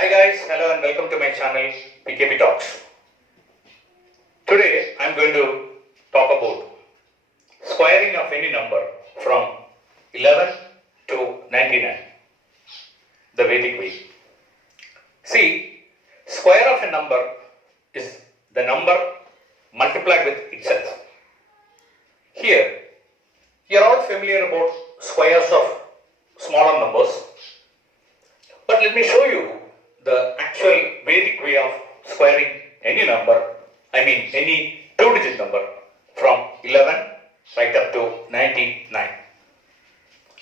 Hi guys, hello and welcome to my channel PKP Talks. Today I am going to talk about squaring of any number from 11 to 99, the Vedic way. See, square of a number is the number multiplied with itself. Here, you are all familiar about squares of smaller numbers, but let me show you the actual Vedic way of squaring any number, any two-digit number from 11 right up to 99.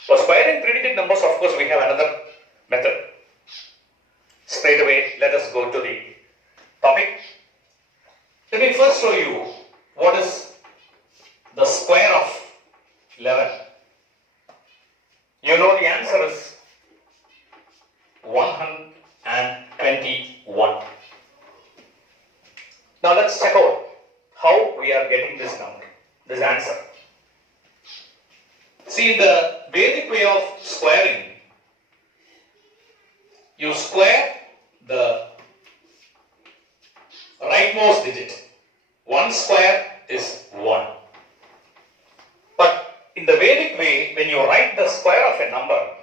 For squaring three-digit numbers, of course, we have another method. Straight away, let us go to the topic. Let me first show you what is the square of 11. You know the answer is 121. Now let's check out how we are getting this number, this answer. See, in the Vedic way of squaring, you square the rightmost digit. One square is 1. But in the Vedic way, when you write the square of a number,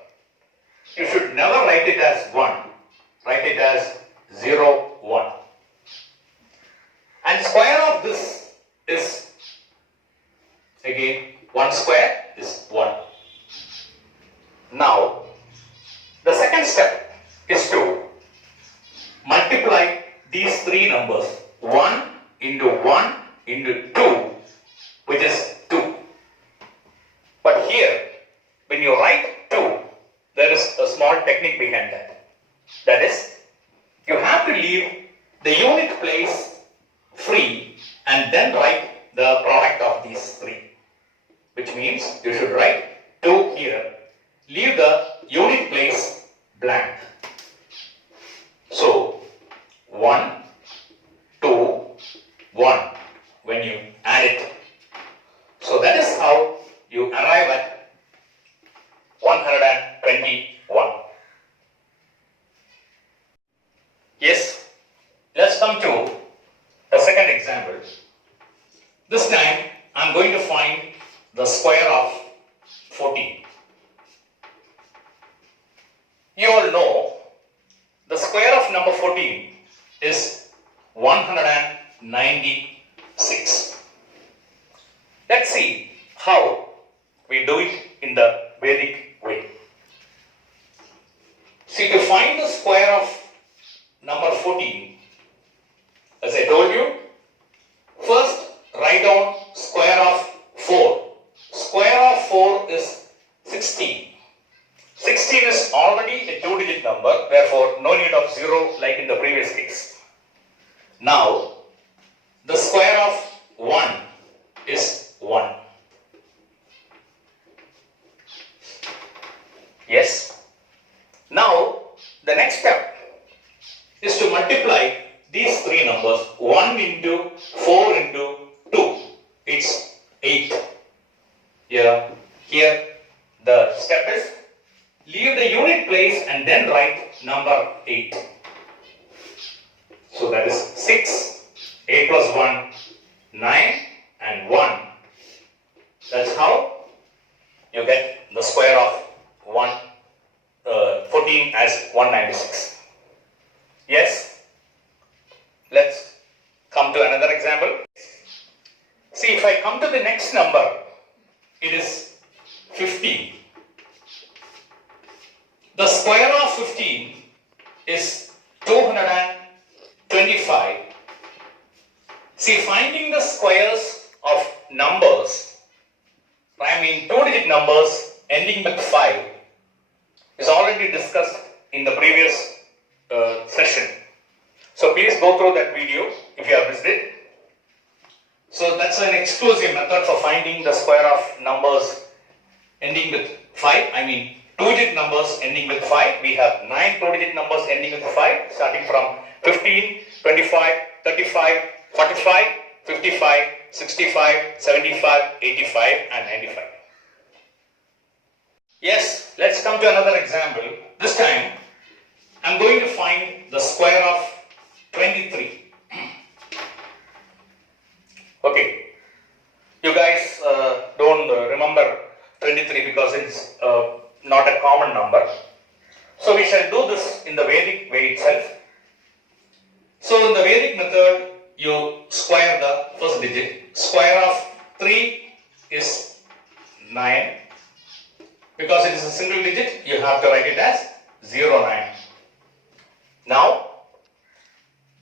you should never write it as 1. Write it as 0, 1. And square of this is, again, 1 square is 1. Now, the second step is to multiply these three numbers. 1 into 1 into 2, which is 2. But here, when you write 2, there is a small technique behind that. That is, you have to leave the unit place free and then write the product of these three. Which means you should write 2 here. Leave the unit place blank. So, 1, 2, 1 when you add it. So that is how you arrive at 121. Yes, let's come to the second example. This time I am going to find the square of 14. You all know the square of number 14 is 196. Let's see how we do it in the Vedic way. See, to find the square of number 14, as I told you, first write down square of 4. Square of 4 is 16. 16 is already a two-digit number, therefore no need of 0 like in the previous case. Now, the square of 1 is 1. Yes. Now, the next step is to multiply these three numbers. 1 into 4 into 2. It's 8. Here the step is leave the unit place and then write number 8. So that is 6. 8 plus 1, 9 and 1. That's how you get the square of 14 as 196. Yes? Let's come to another example. See, if I come to the next number, it is 15. The square of 15 is 225. See, finding the squares of numbers, two-digit numbers ending with 5, is already discussed in the previous session. So please go through that video if you have missed it. So that's an exclusive method for finding the square of numbers ending with 5. Two-digit numbers ending with 5. We have 9 two-digit numbers ending with 5, starting from 15, 25, 35, 45, 55, 65, 75, 85 and 95. Yes, let's come to another example. This time I'm going to find the square of 23. Okay, you guys don't remember 23 because it's not a common number. So we shall do this in the Vedic way itself. So in the Vedic method, you square the first digit. Square of 3 is 9. Because it is a single digit, you have to write it as 09. Now,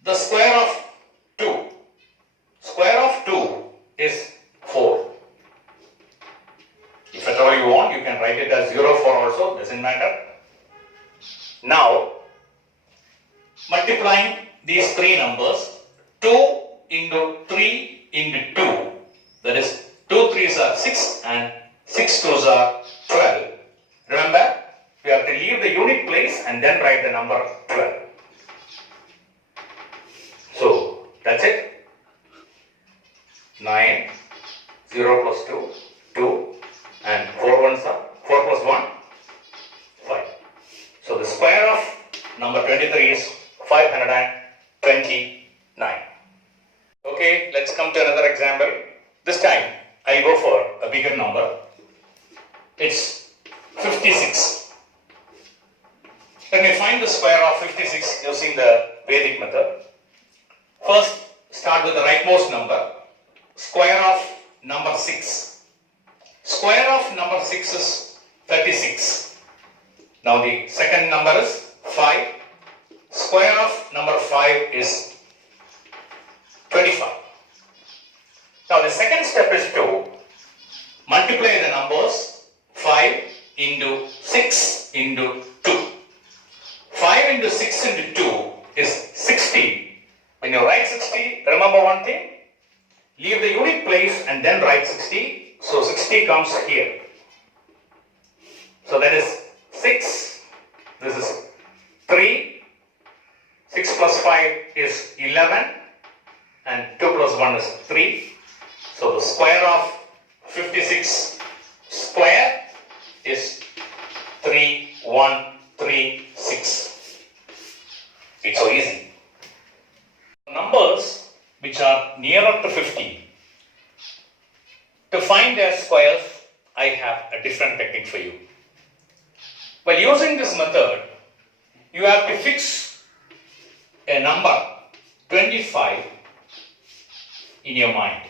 the square of 2. Square of 2 is 4. If at all you want, you can write it as 04 also, doesn't matter. Now, multiplying these three numbers, 2 into 3 into 2, that is 2 3s are 6 and 6 2s are 12. Remember, we have to leave the unit place and then write the number 12. So, that's it. 9, 0 plus 2, 2, and 4 ones are 4 plus 1, 5. So, the square of number 23 is 529. Okay, let's come to another example. This time, I'll go for a bigger number. It's 56. Let me find the square of 56 using the Vedic method. First, start with the rightmost number. Square of number 6. Square of number 6 is 36. Now the second number is 5. Square of number 5 is 25. Now the second step is to multiply the numbers 5 into 6 into 2. 5 into 6 into 2 is 60. When you write 60, remember one thing, leave the unit place and then write 60. So 60 comes here. So that is 6. This is 3. 6 plus 5 is 11. And 2 plus 1 is 3. So the square of 56 square is 3136. It's so easy. Numbers which are nearer to 50, to find their squares, I have a different technique for you. While using this method, you have to fix a number 25 in your mind.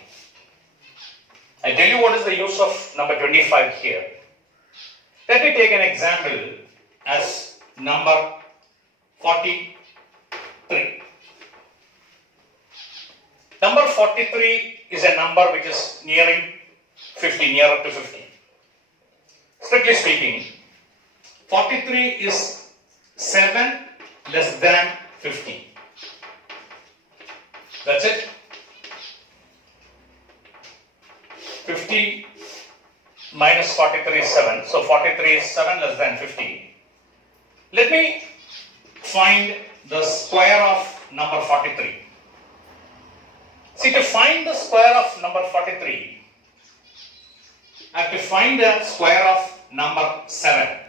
I tell you what is the use of number 25 here. Let me take an example as number 43. Number 43 is a number which is nearer to 50. Strictly speaking, 43 is 7 less than 50. That's it. 50 minus 43 is 7. So 43 is 7 less than 50. Let me find the square of number 43. See, to find the square of number 43, I have to find the square of number 7.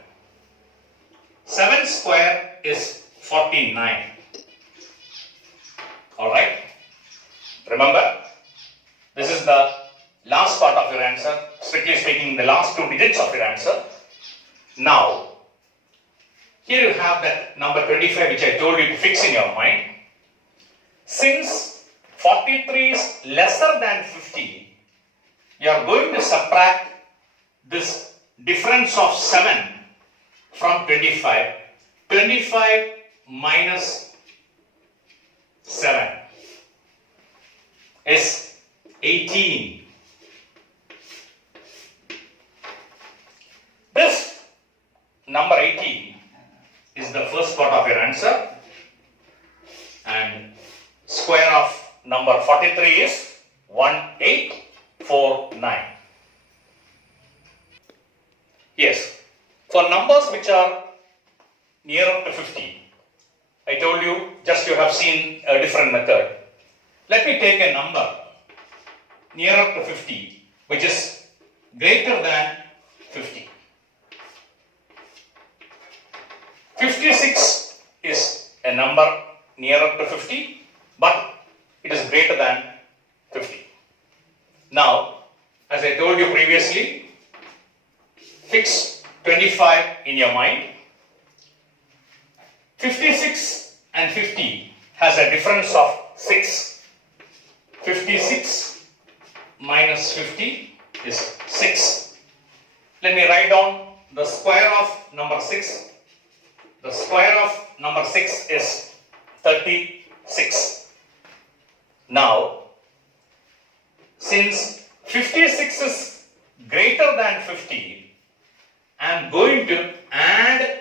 7 square is 49. Alright? Remember, this is the last part of your answer. Strictly speaking, the last 2 digits of your answer. Now, here you have that number 25 which I told you to fix in your mind. Since 43 is lesser than 50, you are going to subtract this difference of 7 from 25. 25 minus 7 is 18. This number 18 is the first part of your answer, and square of number 43 is 1849. Yes, for numbers which are nearer to 50, I told you just you have seen a different method. Let me take a number nearer to 50 which is greater than 50. 56 is a number nearer to 50, but it is greater than 50. Now, as I told you previously, fix 25 in your mind. 56 and 50 has a difference of 6. 56 minus 50 is 6. Let me write down the square of number 6. The square of number 6 is 36. Now, since 56 is greater than 50, I am going to add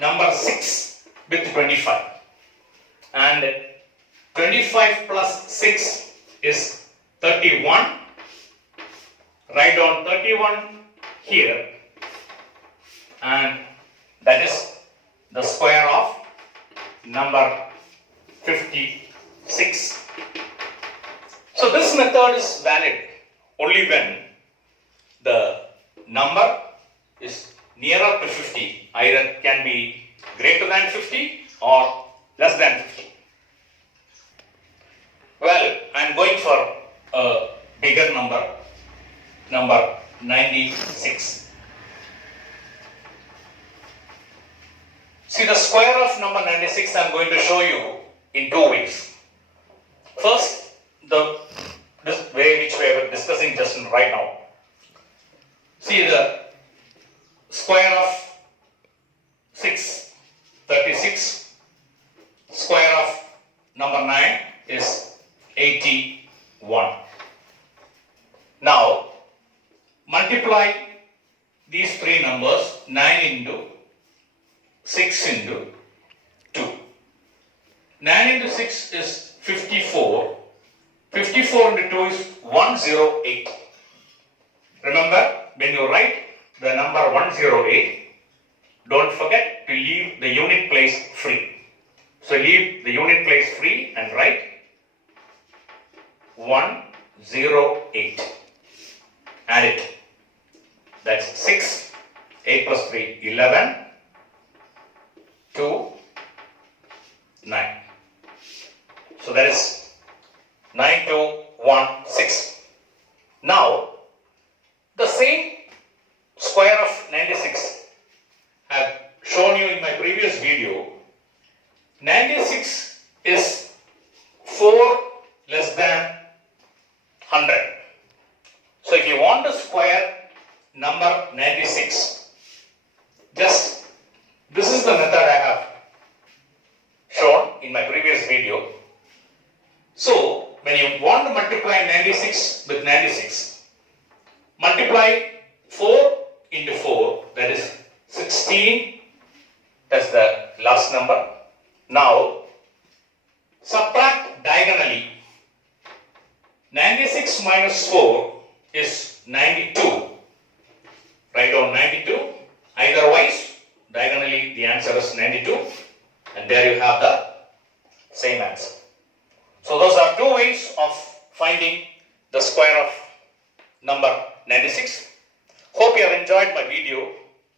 number 6 with 25. And 25 plus 6 is 31. Write down 31 here, and that is the square of number 56. So this method is valid only when the number is nearer to 50, either can be greater than 50 or less than 50. Well, I am going for a bigger number 96. See, the square of number 96 I am going to show you in two ways. First, this way which we are discussing just right now. See, the square of 6, 36. Square of number 9 is 81. Now, multiply these three numbers, 9 into 6 into 2. 9 into 6 is 54. 54 into 2 is 108. Remember, when you write the number 108, don't forget to leave the unit place free. So leave the unit place free and write 108. Add it. That's 6. 8 plus 3, 11. 2, 9. So that is 9216. Now, the same square of 96 I have shown you in my previous video. 96 is 4 less than 100. So if you want to square number 96, just this is the method I have shown in my previous video. So when you want to multiply 96 with 96, multiply 4 into 4, that is 16. That's the last number. Now subtract diagonally. 96 minus 4 is 92. Write down 92. Eitherwise, diagonally the answer is 92, and there you have the same answer. So those are two ways of finding the square of number 96. Hope you have enjoyed my video.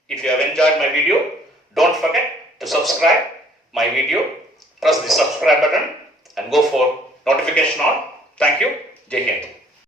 If you have enjoyed my video, don't forget to subscribe my video. Press the subscribe button and go for notification on. Thank you. Jai Hind.